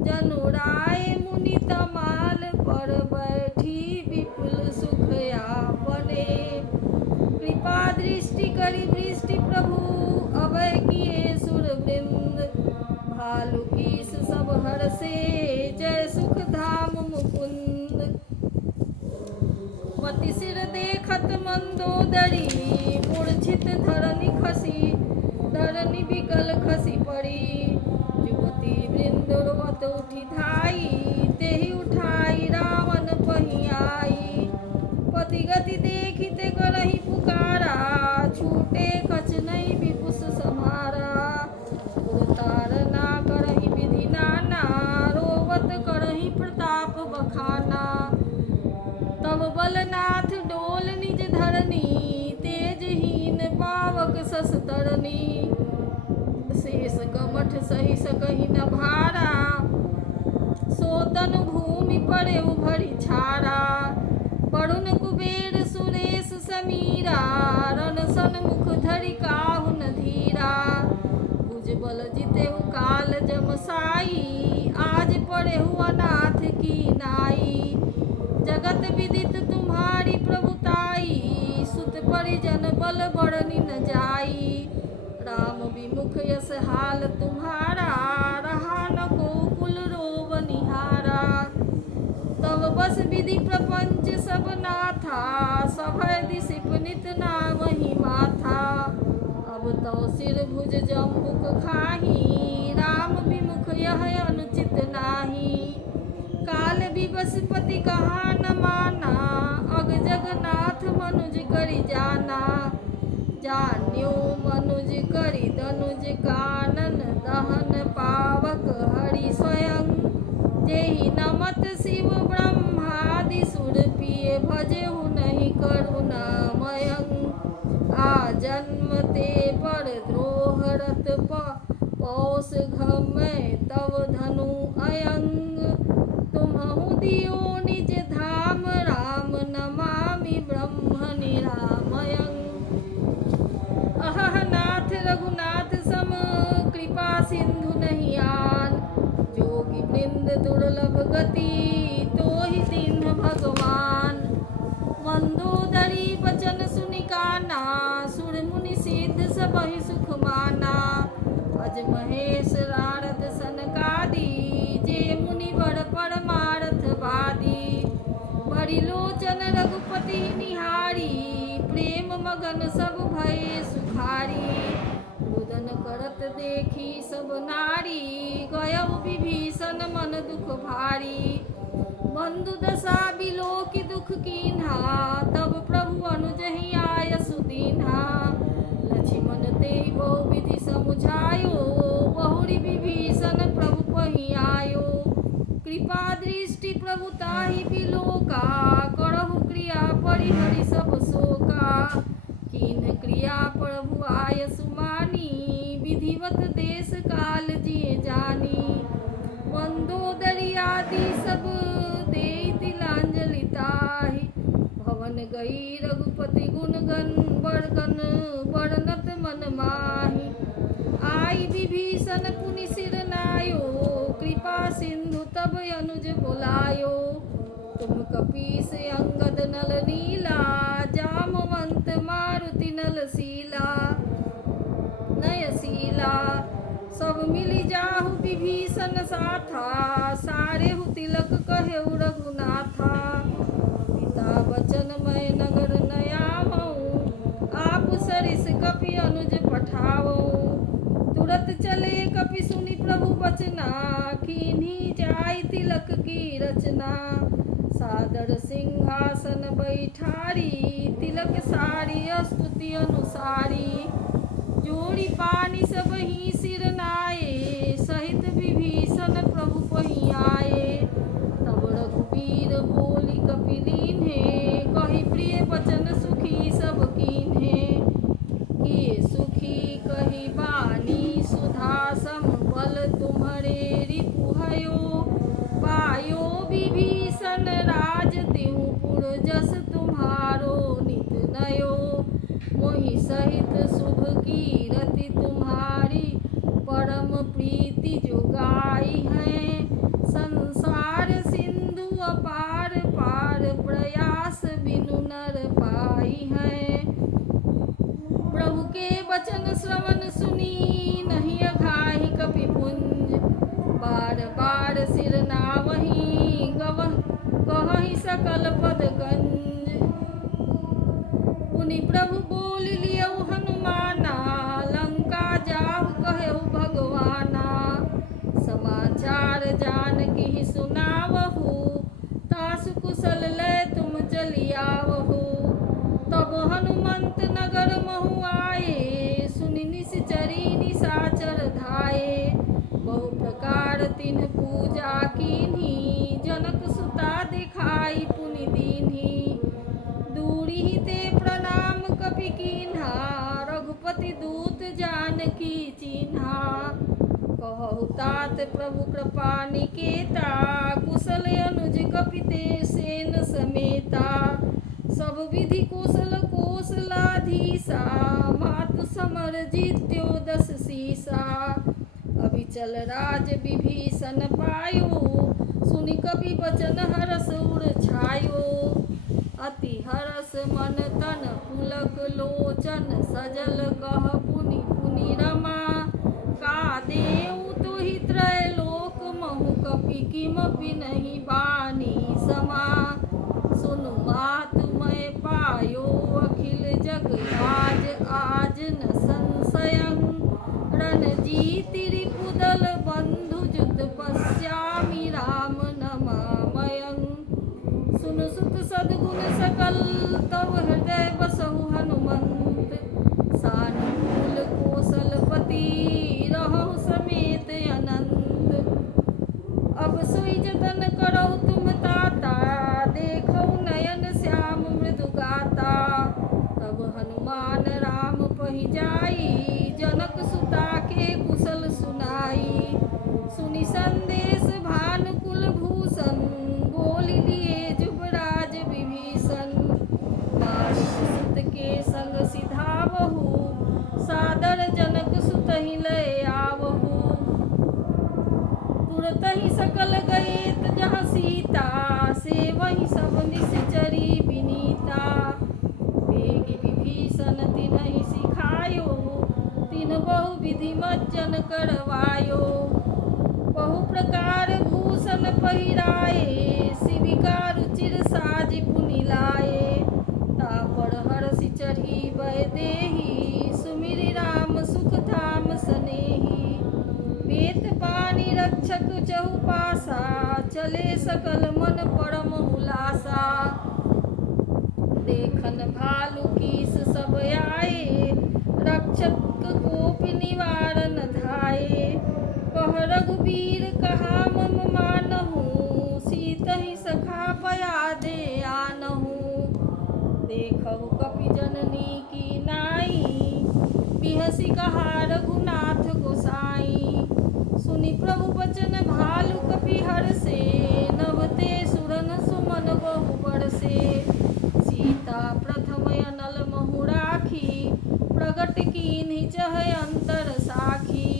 जनु राय मुनि तमाल पर बैठी विपुल सुख आपने। कृपा दृष्टि करि वृष्टि प्रभु अभय किए सुर वृंद। भालु कीस सब हर्षे जय सुख धाम मुकुंद। पति सिर देखत मंदोदरी मूर्छित धरनी खसी। धरनी विकल खसी पड़ी युवती वृंद रोवत उठी धाई। तेहि उठाई रावण पहियाई। पति गति देखिते करहि पुकारा। छूटे कछ नहीं विपुष समारा। उतारना करहि विधि नाना। रोवत करहि प्रताप बखाना। तब बलनाथ डोल निज धरनी। तेजहीन पावक सस तरनी। शेष कमठ सही सकहि न भारा। सोतन भूमि पड़े उभरी छारा। वरुण कुबेर सुरेश समीरा। रण सन्मुख धरि काहु न धीरा। भुज बल जितेहु काल जमसाई। आज पड़ेहु अनाथ की नाई। जगत विदित तुम्हारी प्रभुताई। सुत परिजन बल बरनि न जाई। राम विमुख यस हाल तुम्हारा। रहा न को कुल रोव निहारा। तब बस विधि प्रपंच सब नाथा। सभय दिसिप नित नामहि माथा। अब तो सिर भुज जम्बुक खाही। राम विमुख यह अनुचित नाही। काल विवस्पति कहा न माना। अग जगन्नाथ मनुज करि जाना। जान्यो मनुज करि दनुज कानन। दहन पावक हरि स्वयं। जेहि नमत शिव ब्रह्मादि सुर पिए भजेहु नहीं करुणामयं। आ जन्म ते पर द्रोहरत पौष घमय तव धनु अयंग। तुम्हु दियो निज धाम राम नमामि ब्रह्म निरामयं। अहह नाथ रघुनाथ सम कृपा सिंधु नहीं आन। जोगी वृंद दुर्लभ गति तोहि दीन्ह भगवान। मंदोदरी बचन सुनि काना। सुर मुनि सिद्ध सबहि सुख माना। अज महेश नारद सनकादि। जे मुनि वर परमारथ वादी। बड़ी लोचन रघुपति निहारी। प्रेम मगन सब भये सुखारी। रुदन करत देखी सब नारी। गयउ विभीषण मन दुख भारी। बंधु दशा बिलोकि दुख कीन्हा। तब प्रभु अनुजहि आयसु दीन्हा। लक्ष्मण तेहि बहु विधि समुझायो। बहुरी विभीषण प्रभु पहियायो। कृपा दृष्टि प्रभु ताहि बिलोका। करहु क्रिया परिहरि सब शोका। कीन्ह क्रिया प्रभु आयसु मानी। विधिवत देश काल जिए जानी। मंदोदरी आदि सब देई तिलांजलि ताहि। भवन गई रघुपति गुण गण बरगन बरनत मन माहि। आई विभीषण पुनि सिर नायो। कृपा सिंधु तब अनुज बुलायो। तुम कपीस अंगद नल नीला। जामवंत मारुति नल शीला। नयशीला सब मिली जाहु विभीषण साथा। सारेहु तिलक कहेउ रघुनाथा। पिता बचन मैं नगर नयामऊँ। आप सरिस कपि अनुज पठावऊँ। तुरत चले कपि सुनि प्रभु बचना। कीन्ही जाय तिलक की रचना। सादर सिंहासन बैठारी। तिलक सारी स्तुति अनुसारी। जोड़ी पानी सब ही सिर नाये। सहित विभीषण प्रभु पहियाए। तब रघुवीर बोली कपिलीन्हे। कहि प्रिय बचन सुखी सब कीन्हे। किए सुखी मोहि सहित शुभ कीरति तुम्हारी परम प्रीति जो गाई है। संसार सिंधु अपार पार प्रयास बिनु नर पाई है। प्रभु के वचन श्रवण सुनी नहीं अघाहि कपिपुंज। बार बार सिर नावहि गवह कहहि सकल पद कंज। पुनि प्रभु बोल लियौ हनुमाना लंका जाहु कहु भगवाना। समाचार जानकी सुनावहु तासु कुशल लय तुम चलियावहु। तब हनुमंत नगर महु आए सुनि निश्चरी निशाचर धाये। बहु प्रकार तिन्ह पूजा कीन्ही जनक सुता दिखाई पुनि दीन्ही। दूरी ते प्रणाम कपि कीन्हा रघुपति दूत जानकी चिन्हा। कहु तात प्रभु कृपा निकेता कुशल अनुज कपिते सेन समेता। सब विधि कुशल कौशलाधीसा मातु समर जीत्यो दस सीसा। अभिचल राज विभीषण पायो सुनि कपि वचन हरष उर छायो। अति हरष मन तन पुलक लोचन सजल कह पुनि पुनि रमा। का देउ तुहि त्रैलोक महु कपि किमपि नहीं बानी समा। सुनु मातु मैं पायो अखिल जग आज न संशयं। रणजीति रिपुदल बंधु जुत पश्यामि राम नमामयं। सुनु सुत सद्गुण सकल तव हृदय बसहु हनुमंत। सानुकूल कौशलपति रहु समेत अनंत। अब सोई जतन करौ तुम ताता देखौ नयन श्याम मृदु गाता। तब हनुमान राम पहि जाई जनक सुता के कुशल सुनाई। सुनि संदेश भानुकुल भूषण बोल लिए जुबराज विभीषण। मारुति सुत के संग सिधावहु सादर जनक सुत ही लय आवहु। तुरत ही सकल गए जहाँ सीता से वही सब निश्चरी विनीता। वेगी विभीषण तिन्हि सिखायो तिन बहु विधि मज्जन करवायो। बहु प्रकार भूषण पहिराए शिविका रुचिर साज पुनि लाए। तापर हरषि चढ़ी वै देही सुमिरि राम सुख धाम सनेही। वेत पानी रक्षक चहुपासा चले सकल मन परम हुलासा। देखन भालु कीस सब आए रक्षक कोपि निवारन धाये। कह रघुबीर कहा मम मानहु सीतहि सखा पया दे आनहु। देखहु कपि जननी की नाई बिहसी कहा रघुनाथ गोसाई। सुनि प्रभु वचन भालु कपि हरषे नभते सुरन सुमन बहु बरसे। सीता प्रथम अनल महु राखी प्रगट कीन्हि चहै अंतर साखी।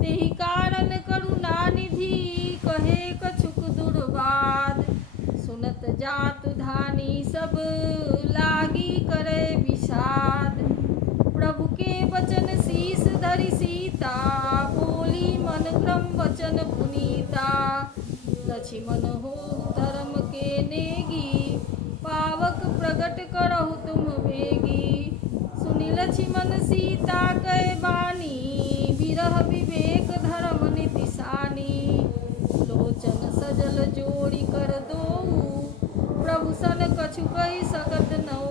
तेहि कारण करुणा निधि कहे कछुक दुर्वाद। सुनत जातु धानी सब लागी करे विषाद। प्रभु के वचन शीस धरि सीता बोली मन क्रम वचन पुनीता। लक्ष्मण हो धर्म के नेगी पावक प्रगट करहु तुम बेगी। सुनि लक्ष्मण सीता कै बानी विरह विवेक धर्म नीति सानी। लोचन सजल जोड़ी कर दोऊ प्रभु सन कछु कहि सकत नओ।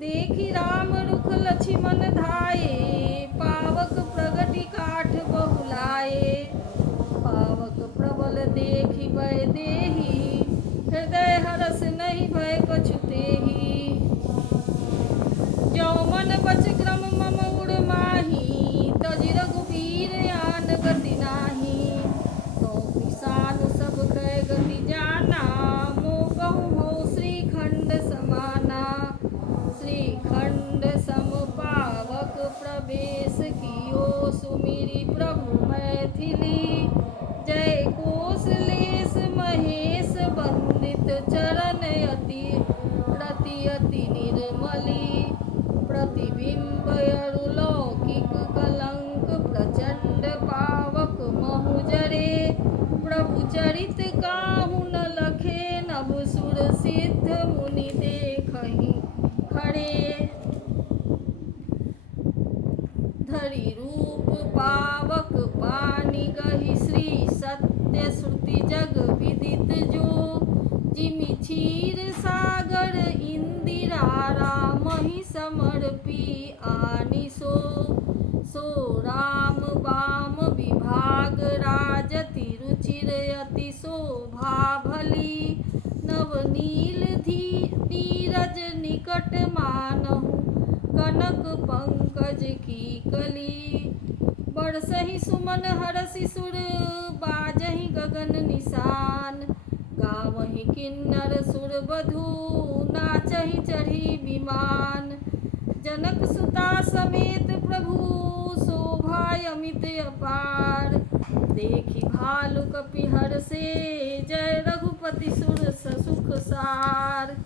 देखि राम रुख लक्ष्मण धाये पावक प्रगति काठ बहुलाए। पावक प्रबल देखि वै देही हृदय हरष नहीं भय कछु तेहि। जौ मन बच क्रम मम उड़ माही तजि रघुबीर आन गति नाही। तो किसान सब कै गति जाना मोह कहूँ हो श्रीखंड समाना। श्रीखंड काली प्रतिबिंब अरुलौकिक कलंक प्रचंड पावक महुजरे प्रभु चरित काहू न लखे नभ सुर सिद्ध मुनि देखहि खड़े धरि रूप पावक पानी गहि श्री सत्य श्रुति जग विदित जो जिमि क्षीर सागर इंदिरा रामहि समर्पी आनि सो राम बाम विभाग राजति रुचिर अति शोभा भली नवनील नीरज निकट मानहु कनक पंकज की कली बरसहि सुमन हरसि सुर बाजहि गगन निशान गावहि किन्नर सुर बधू नाचहि चढ़ी विमान जनक सुता समेत प्रभु शोभा अमित अपार देखि भालु कपि हर्षे जय रघुपति सुर सुख सार।